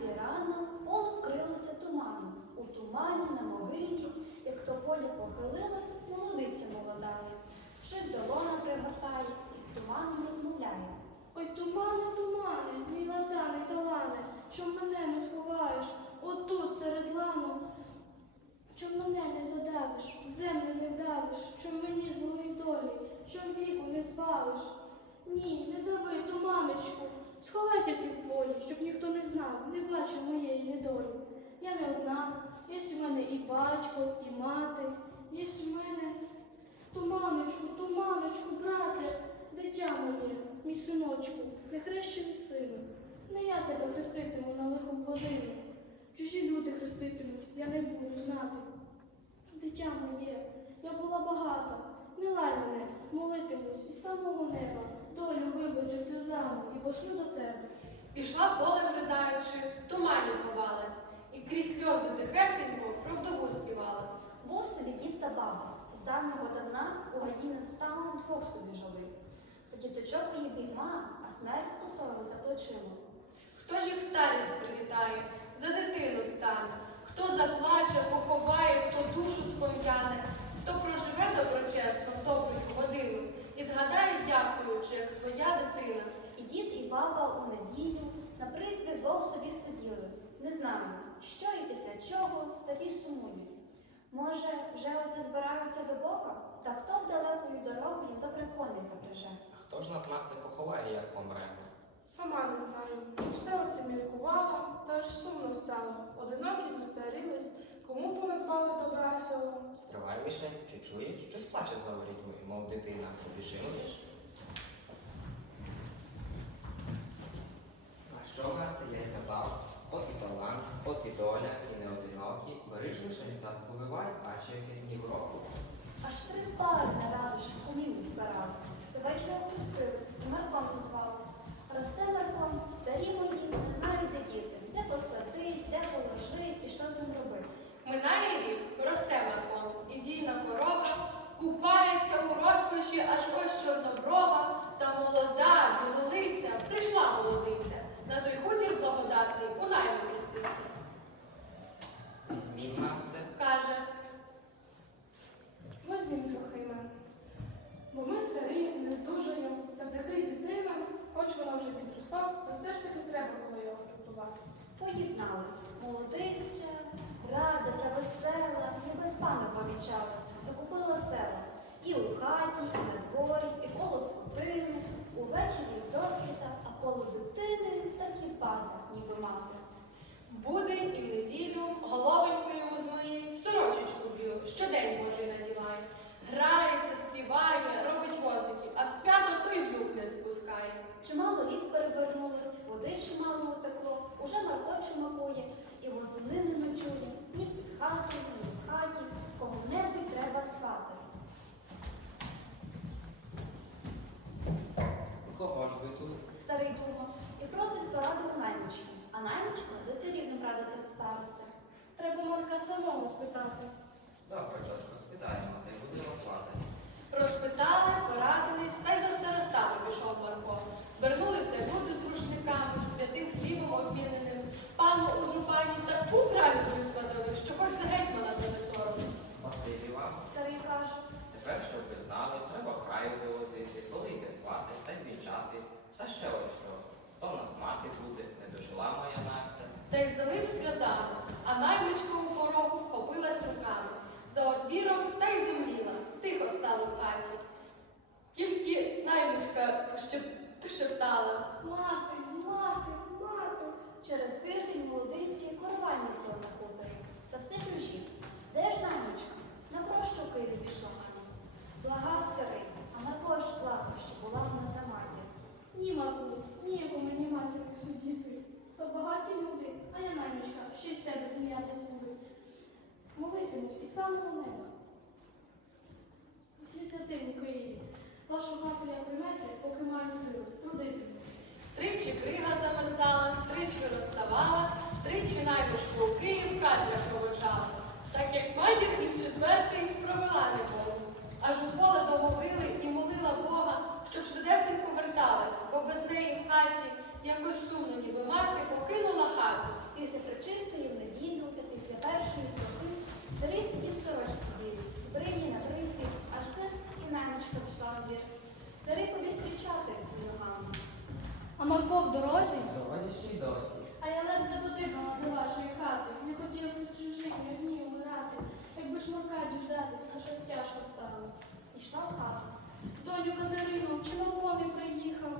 Вранці рано поле вкрилося туманом. У тумані на могилі, як то поля похилилась, молодиця молодає. Щось долона пригортає і з туманом розмовляє. Ой, тумане, тумане, мій ладаний талане, що мене не сховаєш, отут серед лану, що мене не задавиш, в землю не вдавиш, що мені злої долі, що віку не збавиш. Ні, не дави, туманочку, сховай тільки в полі, щоб ніхто не знав, не бачив моєї недолі. Я не одна, є у мене і батько, і мати, є у мене Туманочку, туманочку, брате, дитя моє, мій синочку, нехрещений сину. Не я тебе хреститиму на лиху годину. Чужі люди хреститимуть, я не буду знати. Дитя моє, я була багата, не лай мене, молитимусь із самого неба, долю виблачу сльозами і пошлю до тебе. Пішла полем ридаючи, в тумані ховалась, і крізь сльози тихесенько про вдову співала. Був собі дід та баба. З давнього давна у гаї над двох собі жили. Та діточок її бігма, а смерть скосовилася плечима. Хто ж як старість привітає, за дитину стане, хто заплаче, поховає, хто душу спом'яне, хто проживе доброчесно добру годину і згадає, дякуючи, як своя дитина. І дід, і баба у неділю на призбі двох собі сиділи. Не знаю, що і після чого старі сумують. Може, вже оце збираються до Бога? Та хто в далекою дорогою добре коней запряже? Хто ж нас нас не поховає, як помремо? Сама не знаю. Все оце міркувала, та аж сумно стало. Одинокі застарілись, кому понадбали добра сього. Стривай вишень, чи чуєш? Щось плаче за ворітьми, мов дитина. Побіжинуєш? А що в нас я й казав? От і талант, от і доля, і не одинокі. Бери ж вишень та сповивай, бачи, як днів року. Аж три пари на радиш комів збирали. Та вечором хрестили, і Марком назвали. Росте Марком, старі мої, не знають, де діти, де посадить, де положить і що з ним робити. Минає рік, росте Маркон, і дійна корова, купається у розкоші, аж ось чорноброва, та молода, білолиця, прийшла молодиця, на той хутір благодатний у найму проситься. Візьміть насте. Каже, Возьмім Трохима. Бо ми старі, не здужаємо, та такий дитина, хоч вона вже підросла, все ж таки треба коли його піклуватися. Поєднались молодиця, рада та весела, і без пану помічалася, закупила села. І у хаті, і на дворі, і коло скотини, увечері й досвіта, а коло дитини так і пада, ніби мати. в будень і в неділю головонькою змиє, сорочечку білу, щодень може надіває. Грається, співає, робить возики, а в свято той з рук не спускає. Чимало літ перевернулось, води чимало утекло, уже Марко чумакує, і восени не ночує, ні під хатою, ні в хаті, кому-небудь треба свати. Кого ж ви тут? Старий думав і просить поради у наймички, а наймичка до царівним рада серед старости. Марка самого спитати. Добре, дочко, спитаємо, та й будемо свати. Розпитали, порадились, та й за старостами пішов Марко. Вернулися люди з рушниками, святим хлібом обміненим. Пану у жупані таку правду висватили, що хоч за гетьмана буде соромно. Спасибі вам. Старий каже, Тепер, щоб ви знали, треба краю виводити, коли йти свати та й вінчати. Та ще ось що. То в нас мати буде, не дожила моя Настя. Та й залив сльозами, а наймичка у порогу вхопилась руками. За та й зумліла, тихо стало в хаті. Тільки наймичка шептала. Мати, мати, мати. через тиждень молодиці коровальниця на хуторі, та все чужі. Де ж наймичка? На прощу в Київ пішла Ганя. Благав старий, а Марко аж плакав, що була вона за матір. Ні, Марку, ніяко мені матір сидіти. То багаті люди, а я наймичка, ще й з тебе сміятись. Молитимусь із самого неба. Всі святині Києві, вашу хату я приймете, поки маю сили, трудитимусь. Тричі крига замерзала, тричі розставала, тричі наймичку у Київ кадля проводжала. Так як матір і в четвертий провела неволю. Аж у поле договорили і молила Бога, щоб швидесенько верталась, бо без неї в хаті якось сумно, ніби мати покинула хату і після причистої в неділю та після першої трохи старий сидів в сорочці білій, брині на приспів, аж син і наймичка пішла на двір. Старий побіг зустрічати свою Ганну. Марко в дорозі? Дорозі ще й досі. А я ледве додибала до вашої хати. Не хотілося чужих ні одні умирати. Якби ж Марка діждатись, а щось тяжко стало. Ішла в хату. Доню Катерину, чи не приїхав?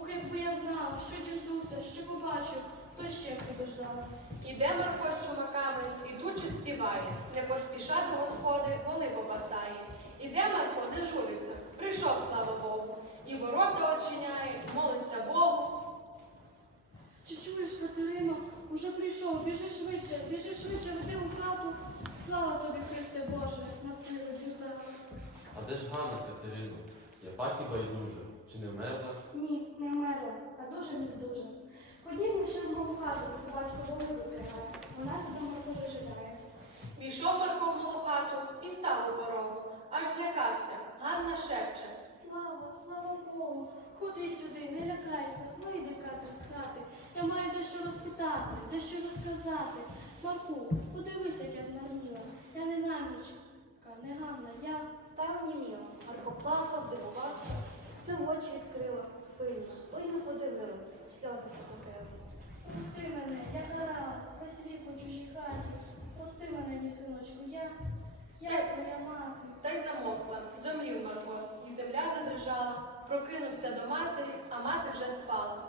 Ох, якби я знала, що діждуся, що побачу, то ще прибіждала. Іде Марко з чумаками, ідучи співає, не поспіша до господи, вони попасає. Іде Марко, дежуриться, прийшов, слава Богу, і ворота очиняє, і молиться Богу. Чи чуєш, Катерино, прийшов, біжи швидше, біжи швидше, веди у хату. Слава тобі, Христе Боже, на сили діждала. А де ж Ганна, Катерино? Я паки байдуже, чи не вмерла? Ні, не вмерла, а дуже не здужа. Ходім лише в мою хату, батько голови витягає. Вона туди Марко вижидає. Війшов Марко в малу хату і став у порогу, аж злякався. Ганна шепче. Богу, ходи сюди, не лякайся, вийди Катя з хати. Я маю дещо розпитати, дещо розказати. Марку, подивися, як я змарніла. Я не намічка, не Ганна, я. Та оніміла. Марко плакав, дивувався, потім очі відкрила, пильно, пильно подивилась, сльози покотились. Прости мене, я каралась, весь вік у чужій хаті. Прости мене, мій синочку, я, я твоя мати. Та й замовкла, зомлів Марко, і земля задрижала, прокинувся до матері, а мати вже спала.